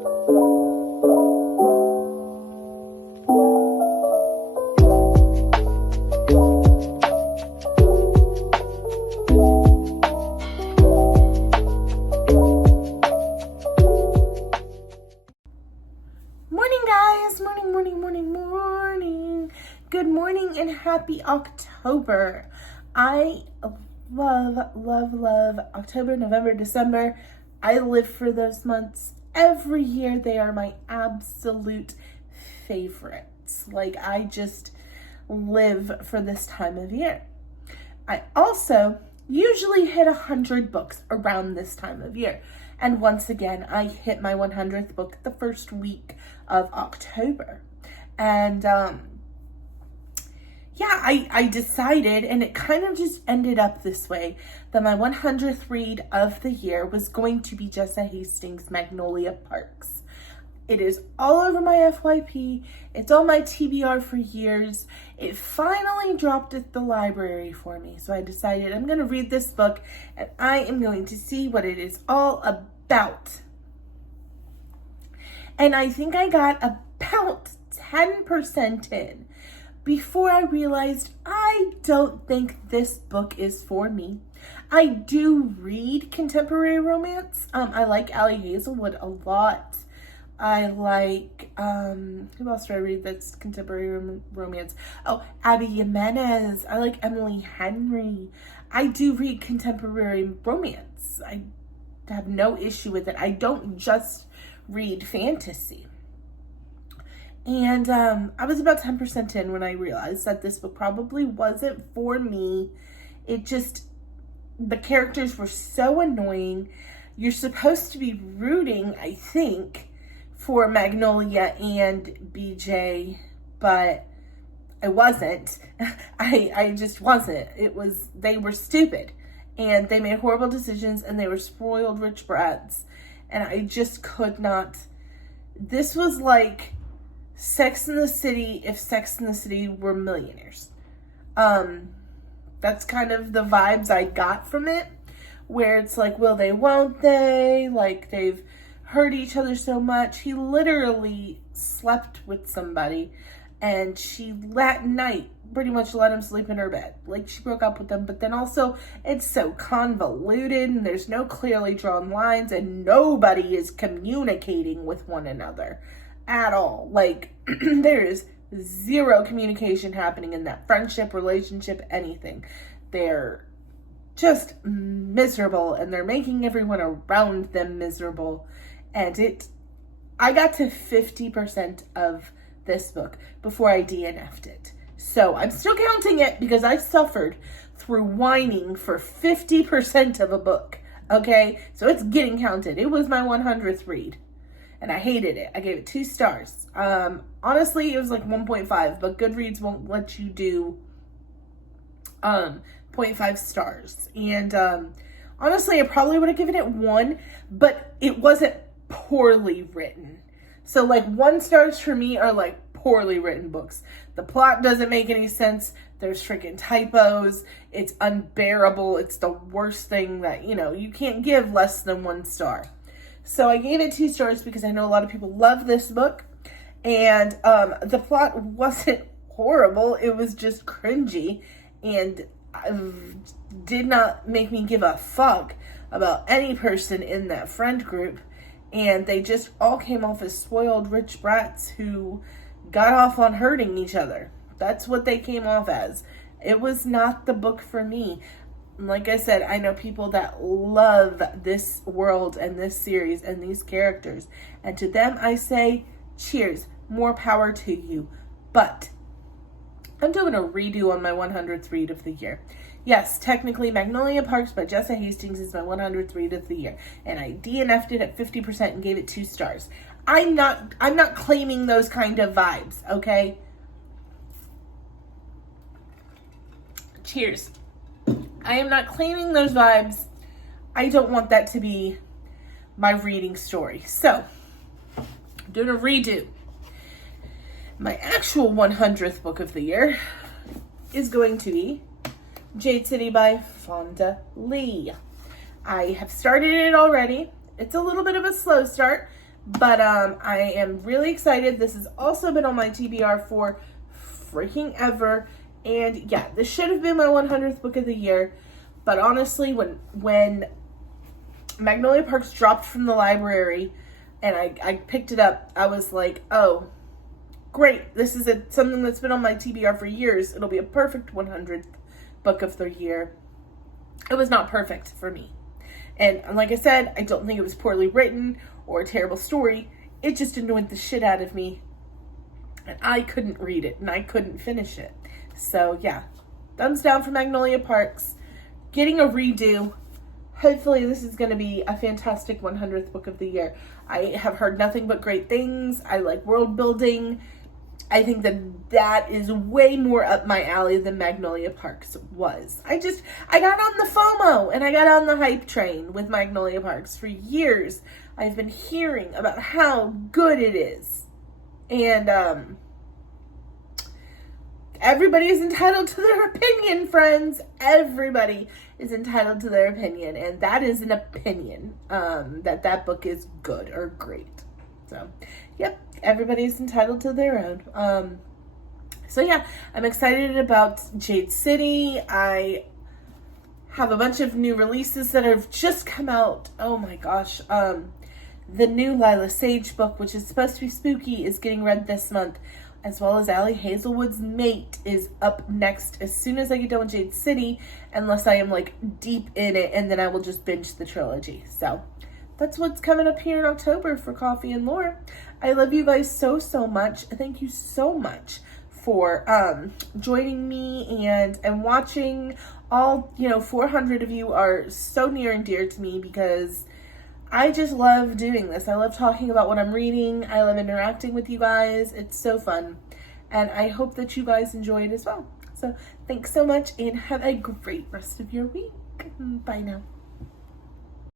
Morning. Good morning and happy October. I love October, November, December. I live for those months. Every year they are my absolute favorites. Like, I just live for this time of year. I also usually hit 100 books around this time of year. And once again, I hit my 100th book the first week of October. And I decided, and it kind of just ended up this way, that my 100th read of the year was going to be Jessa Hastings' Magnolia Parks. It is all over my FYP. It's on my TBR for years. It finally dropped at the library for me. So I decided I'm going to read this book and I am going to see what it is all about. And I think I got about 10% in before I realized I don't think this book is for me. I do read contemporary romance. I like Allie Hazelwood a lot. I like, who else do I read that's contemporary romance? Oh, Abby Jimenez. I like Emily Henry. I do read contemporary romance. I have no issue with it. I don't just read fantasy. And I was about 10% in when I realized that this book probably wasn't for me. It just, the characters were so annoying. You're supposed to be rooting, I think, for Magnolia and BJ, but I wasn't. I just wasn't. They were stupid and they made horrible decisions and they were spoiled rich brats. And I just could not. This was like Sex in the City if Sex in the City were millionaires. That's kind of the vibes I got from it, where it's like, will they, won't they? Like, they've hurt each other so much. He literally slept with somebody and she that night pretty much let him sleep in her bed. Like, she broke up with them, but then also it's so convoluted and there's no clearly drawn lines and nobody is communicating with one another at all. Like, there is zero communication happening in that friendship, relationship, anything. They're just miserable and they're making everyone around them miserable. And I got to 50% of this book before I DNF'd it. So I'm still counting it because I suffered through whining for 50% of a book. Okay, so it's getting counted. It was my 100th read and I hated it. I gave it 2 stars. Honestly, it was like 1.5, but Goodreads won't let you do 0.5 stars. And honestly, I probably would have given it 1, but it wasn't poorly written. So like 1 stars for me are like poorly written books. The plot doesn't make any sense. There's freaking typos. It's unbearable. It's the worst thing that, you can't give less than 1 star. So I gave it 2 stars because I know a lot of people love this book. And the plot wasn't horrible. It was just cringy and did not make me give a fuck about any person in that friend group. And they just all came off as spoiled rich brats who got off on hurting each other. That's what they came off as. It was not the book for me. Like I said, I know people that love this world and this series and these characters. And to them, I say, cheers, more power to you. But I'm doing a redo on my 100th read of the year. Yes, technically, Magnolia Parks by Jessa Hastings is my 100th read of the year. And I DNF'd it at 50% and gave it 2 stars. I'm not claiming those kind of vibes, okay? Cheers. I am not claiming those vibes. I don't want that to be my reading story. So, I'm doing a redo. My actual 100th book of the year is going to be Jade City by Fonda Lee. I have started it already. It's a little bit of a slow start, But I am really excited. This has also been on my TBR for freaking ever. And yeah, this should have been my 100th book of the year. But honestly, when Magnolia Parks dropped from the library and I picked it up, I was like, oh, great. This is something that's been on my TBR for years. It'll be a perfect 100th book of the year. It was not perfect for me. And like I said, I don't think it was poorly written or a terrible story. It just annoyed the shit out of me. And I couldn't read it and I couldn't finish it. So yeah, thumbs down for Magnolia Parks. Getting a redo. Hopefully this is going to be a fantastic 100th book of the year. I have heard nothing but great things. I like world building. I think that is way more up my alley than Magnolia Parks was. I got on the FOMO and I got on the hype train with Magnolia Parks. For years, I've been hearing about how good it is. And, everybody is entitled to their opinion, friends. Everybody is entitled to their opinion. And that is an opinion, that book is good or great. So, yep, everybody's entitled to their own. So yeah, I'm excited about Jade City. I have a bunch of new releases that have just come out. Oh my gosh. The new Lila Sage book, which is supposed to be spooky, is getting read this month, as well as Allie Hazelwood's Mate is up next as soon as I get done with Jade City, unless I am like deep in it, and then I will just binge the trilogy. So that's what's coming up here in October for Coffee and Lore. I love you guys so much. Thank you so much for joining me and watching. All 400 of you are so near and dear to me because I just love doing this. I love talking about what I'm reading. I love interacting with you guys. It's so fun. And I hope that you guys enjoy it as well. So thanks so much and have a great rest of your week. Bye now.